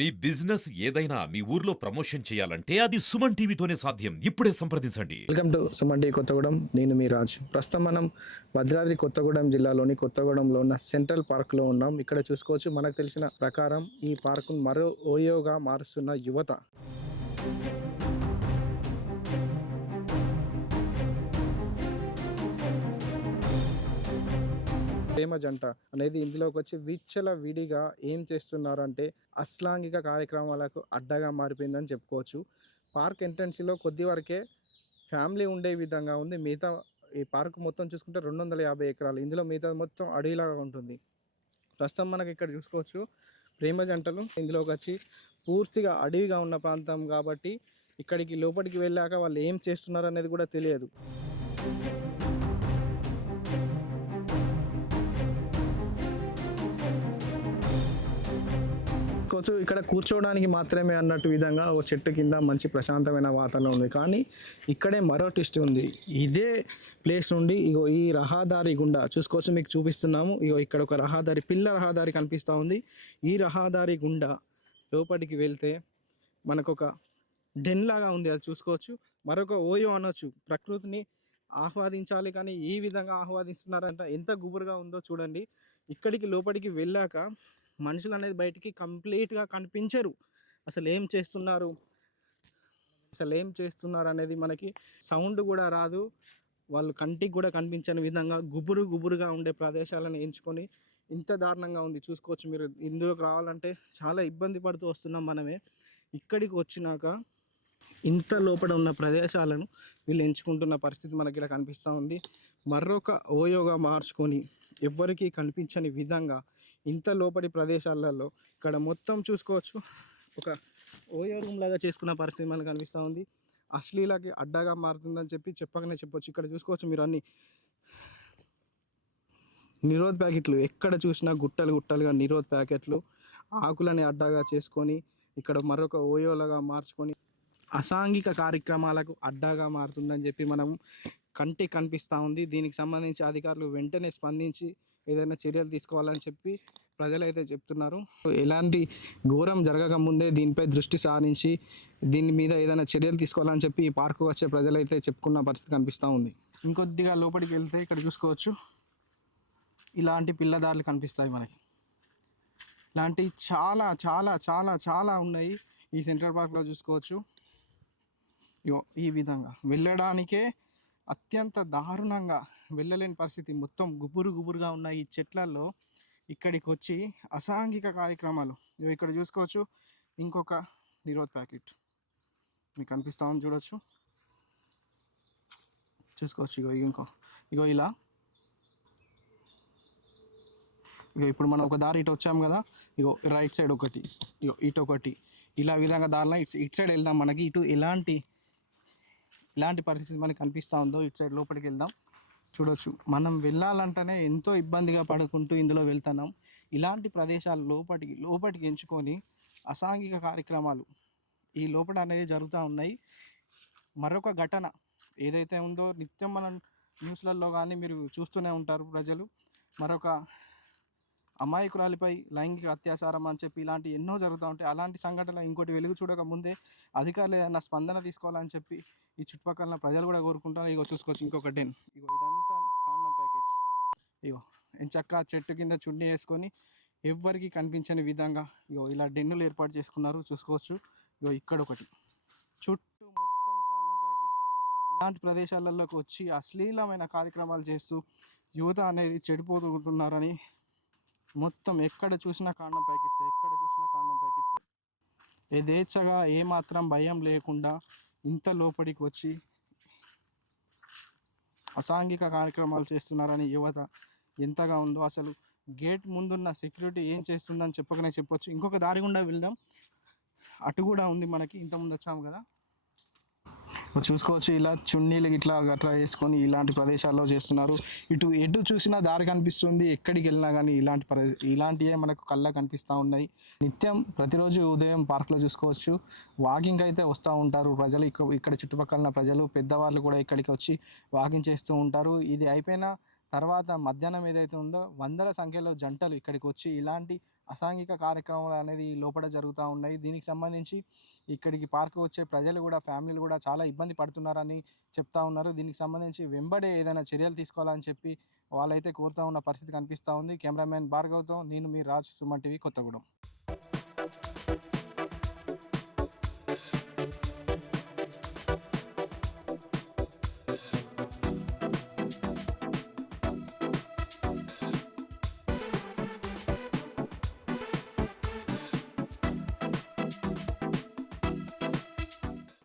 మీ business ఏదైనా మీ ఊర్లో promotion చేయాలంటే అది సుమన్ టీవీతోనే సాధ్యం. ఇప్పుడే సంప్రదించండి. Welcome to Suman TV Kothagudem. నేను మీ రాజు. ప్రస్తుతం మనం భద్రాద్రి కొత్తగూడెం జిల్లాలోని కొత్తగూడెంలో ఉన్న సెంట్రల్ పార్క్లో ఉన్నాం. ఇక్కడ చూసుకోవచ్చు, మనకు తెలిసిన ప్రకారం ఈ పార్కును మరో ఓయోగా మారుస్తున్న యువత. ప్రేమ జంట అనేది ఇందులోకి వచ్చి విచ్చల విడిగా ఏం చేస్తున్నారంటే అశ్లాంగిక కార్యక్రమాలకు అడ్డగా మారిపోయిందని చెప్పుకోవచ్చు. పార్క్ ఎంట్రన్స్లో కొద్ది వరకే ఫ్యామిలీ ఉండే విధంగా ఉంది. మిగతా ఈ పార్క్ మొత్తం చూసుకుంటే 250 ఎకరాలు. ఇందులో మిగతా మొత్తం అడవిలాగా ఉంటుంది. ప్రస్తుతం మనకి ఇక్కడ చూసుకోవచ్చు, ప్రేమ జంటలు ఇందులోకి వచ్చి పూర్తిగా అడవిగా ఉన్న ప్రాంతం కాబట్టి ఇక్కడికి లోపలికి వెళ్ళాక వాళ్ళు ఏం చేస్తున్నారు అనేది కూడా తెలియదు. ఇక్కడ కూర్చోవడానికి మాత్రమే అన్నట్టు విధంగా ఒక చెట్టు కింద మంచి ప్రశాంతమైన వాతావరణం ఉంది. కానీ ఇక్కడే మరో ట్విస్ట్ ఉంది. ఇదే ప్లేస్ నుండి ఇగో ఈ రహదారి గుండా చూసుకోవచ్చు, మీకు చూపిస్తున్నాము. ఇగో ఇక్కడ ఒక రహదారి, పిల్ల రహదారి కనిపిస్తూ ఉంది. ఈ రహదారి గుండా లోపలికి వెళ్తే మనకు ఒక డెన్ లాగా ఉంది, అది చూసుకోవచ్చు. మరొక ఓయో అనొచ్చు. ప్రకృతిని ఆహ్వాదించాలి కానీ ఈ విధంగా ఆహ్వాదిస్తున్నారంట. ఎంత గుబురుగా ఉందో చూడండి. ఇక్కడికి లోపలికి వెళ్ళాక మనుషులు అనేది బయటికి కంప్లీట్గా కనిపించరు. అసలు ఏం చేస్తున్నారు అనేది మనకి సౌండ్ కూడా రాదు. వాళ్ళు కంటికి కూడా కనిపించని విధంగా గుబురుగా ఉండే ప్రదేశాలను ఎంచుకొని ఇంత దారుణంగా ఉంది. చూసుకోవచ్చు మీరు. ఇందులోకి రావాలంటే చాలా ఇబ్బంది పడుతూ వస్తున్నాం మనమే. ఇక్కడికి వచ్చినాక ఇంత లోపల ఉన్న ప్రదేశాలను వీళ్ళు ఎంచుకుంటున్న పరిస్థితి మనకి ఇలా కనిపిస్తూ ఉంది. మరొక ఓయోగా మార్చుకొని ఎవ్వరికీ కనిపించని విధంగా ఇంత లోపలి ప్రదేశాలలో ఇక్కడ మొత్తం చూసుకోవచ్చు, ఒక ఓయో రూమ్ లాగా చేసుకున్న పరిస్థితి మనకు కనిపిస్తూ ఉంది. అశ్లీలకి అడ్డగా మారుతుందని చెప్పకనే చెప్పొచ్చు. ఇక్కడ చూసుకోవచ్చు మీరు, అన్ని నిరోధ్ ప్యాకెట్లు, ఎక్కడ చూసినా గుట్టలుగా నిరోధ్ ప్యాకెట్లు, ఆకులని అడ్డగా చేసుకొని ఇక్కడ మరొక ఓయోలాగా మార్చుకొని అసాంఘిక కార్యక్రమాలకు అడ్డాగా మారుతుందని చెప్పి మనం కంటికి కనిపిస్తూ ఉంది. దీనికి సంబంధించి అధికారులు వెంటనే స్పందించి ఏదైనా చర్యలు తీసుకోవాలని చెప్పి ప్రజలైతే చెప్తున్నారు. ఎలాంటి ఘోరం జరగకముందే దీనిపై దృష్టి సారించి దీని మీద ఏదైనా చర్యలు తీసుకోవాలని చెప్పి ఈ పార్కు వచ్చే ప్రజలైతే చెప్పుకున్న పరిస్థితి కనిపిస్తూ ఉంది. ఇంకొద్దిగా లోపలికి వెళ్తే ఇక్కడ చూసుకోవచ్చు, ఇలాంటి పిల్లదారులు కనిపిస్తాయి మనకి. ఇలాంటివి చాలా చాలా చాలా చాలా ఉన్నాయి ఈ సెంట్రల్ పార్క్లో చూసుకోవచ్చు. ఈ విధంగా వెళ్ళడానికే అత్యంత దారుణంగా వెళ్ళలేని పరిస్థితి. మొత్తం గుబురుగా ఉన్న ఈ చెట్లలో ఇక్కడికి వచ్చి అసాంఘిక కార్యక్రమాలు. ఇక్కడ చూసుకోవచ్చు, ఇంకొక నిరోధ్ ప్యాకెట్ మీకు కనిపిస్తా ఉంది, చూసుకోవచ్చు. ఇగో ఇలా ఇప్పుడు మనం ఒక దారి ఇటు వచ్చాము కదా, ఇగో రైట్ సైడ్ ఒకటి, ఇటు ఒకటి, ఇలా విధంగా దారిలో ఇటు సైడ్ వెళ్దాం. మనకి ఇటు ఇలాంటి పరిస్థితి మనకి కనిపిస్తూ ఉందో ఇటు సైడ్ లోపలికి వెళ్దాం. చూడొచ్చు, మనం వెళ్ళాలంటేనే ఎంతో ఇబ్బందిగా పడుకుంటూ ఇందులో వెళ్తున్నాం. ఇలాంటి ప్రదేశాలు లోపలికి ఎంచుకొని అసాంఘిక కార్యక్రమాలు ఈ లోపల అనేది జరుగుతూ ఉన్నాయి. మరొక ఘటన ఏదైతే ఉందో నిత్యం మనం న్యూస్లలో కానీ మీరు చూస్తూనే ఉంటారు ప్రజలు, మరొక అమాయకురాలిపై లైంగిక అత్యాచారం అని చెప్పి ఇలాంటి ఎన్నో జరుగుతూ ఉంటాయి. అలాంటి సంఘటనలు ఇంకోటి వెలుగు చూడక ముందే అధికారులు ఏదైనా స్పందన తీసుకోవాలని చెప్పి ఈ చుట్టుపక్కల ప్రజలు కూడా కోరుకుంటారు. చూసుకోవచ్చు, ఇంకొక డెన్. ఇదంతా కాండం ప్యాకెట్స్. ఎంచక్కా చెట్టు కింద చున్నీ వేసుకొని ఎవ్వరికి కనిపించని విధంగా ఇలా డెన్నులు ఏర్పాటు చేసుకున్నారు. చూసుకోవచ్చు, ఇక్కడ ఒకటి, చుట్టూ మొత్తం కాండం ప్యాకెట్స్. ఇలాంటి ప్రదేశాలలోకి వచ్చి అశ్లీలమైన కార్యక్రమాలు చేస్తూ యువత అనేది చెడిపోతున్నారని మొత్తం ఎక్కడ చూసినా కాండం ప్యాకెట్స్. యథేచ్ఛగా ఏమాత్రం భయం లేకుండా ఇంత లోపలికి వచ్చి అసాంఘిక కార్యక్రమాలు చేస్తున్నారని యువత ఎంతగా ఉందో. అసలు గేట్ ముందున్న సెక్యూరిటీ ఏం చేస్తుందని చెప్పకనే చెప్పొచ్చు. ఇంకొక దారి గుండా వెళ్దాం, అటు కూడా ఉంది మనకి. ఇంతకుముందు వచ్చాము కదా, చూసుకోవచ్చు, ఇలా చున్నీలు గట్రా వేసుకొని ఇలాంటి ప్రదేశాల్లో చేస్తున్నారు. ఎటు చూసినా దారి కనిపిస్తుంది. ఎక్కడికి వెళ్ళినా కానీ ఇలాంటివే మనకు కళ్ళ కనిపిస్తూ ఉన్నాయి. నిత్యం ప్రతిరోజు ఉదయం పార్క్లో చూసుకోవచ్చు, వాకింగ్ అయితే వస్తూ ఉంటారు ప్రజలు. ఇక్కడ చుట్టుపక్కల ప్రజలు, పెద్దవాళ్ళు కూడా ఇక్కడికి వచ్చి వాకింగ్ చేస్తూ ఉంటారు. ఇది అయిపోయిన తర్వాత మధ్యాహ్నం ఏదైతే ఉందో వందల సంఖ్యలో జంటలు ఇక్కడికి వచ్చి ఇలాంటి అసాంఘిక కార్యక్రమాలు అనేది లోపల జరుగుతూ ఉన్నాయి. దీనికి సంబంధించి ఇక్కడికి పార్క్ వచ్చే ప్రజలు కూడా, ఫ్యామిలీలు కూడా చాలా ఇబ్బంది పడుతున్నారని చెప్తా ఉన్నారు. దీనికి సంబంధించి వెంబడే ఏదైనా చర్యలు తీసుకోవాలని చెప్పి వాళ్ళైతే కోరుతా ఉన్న పరిస్థితి కనిపిస్తూ ఉంది. కెమెరామెన్ భార్గవ్తో నేను మీ రాజ్, సుమన్ టీవీ, కొత్తగూడెం.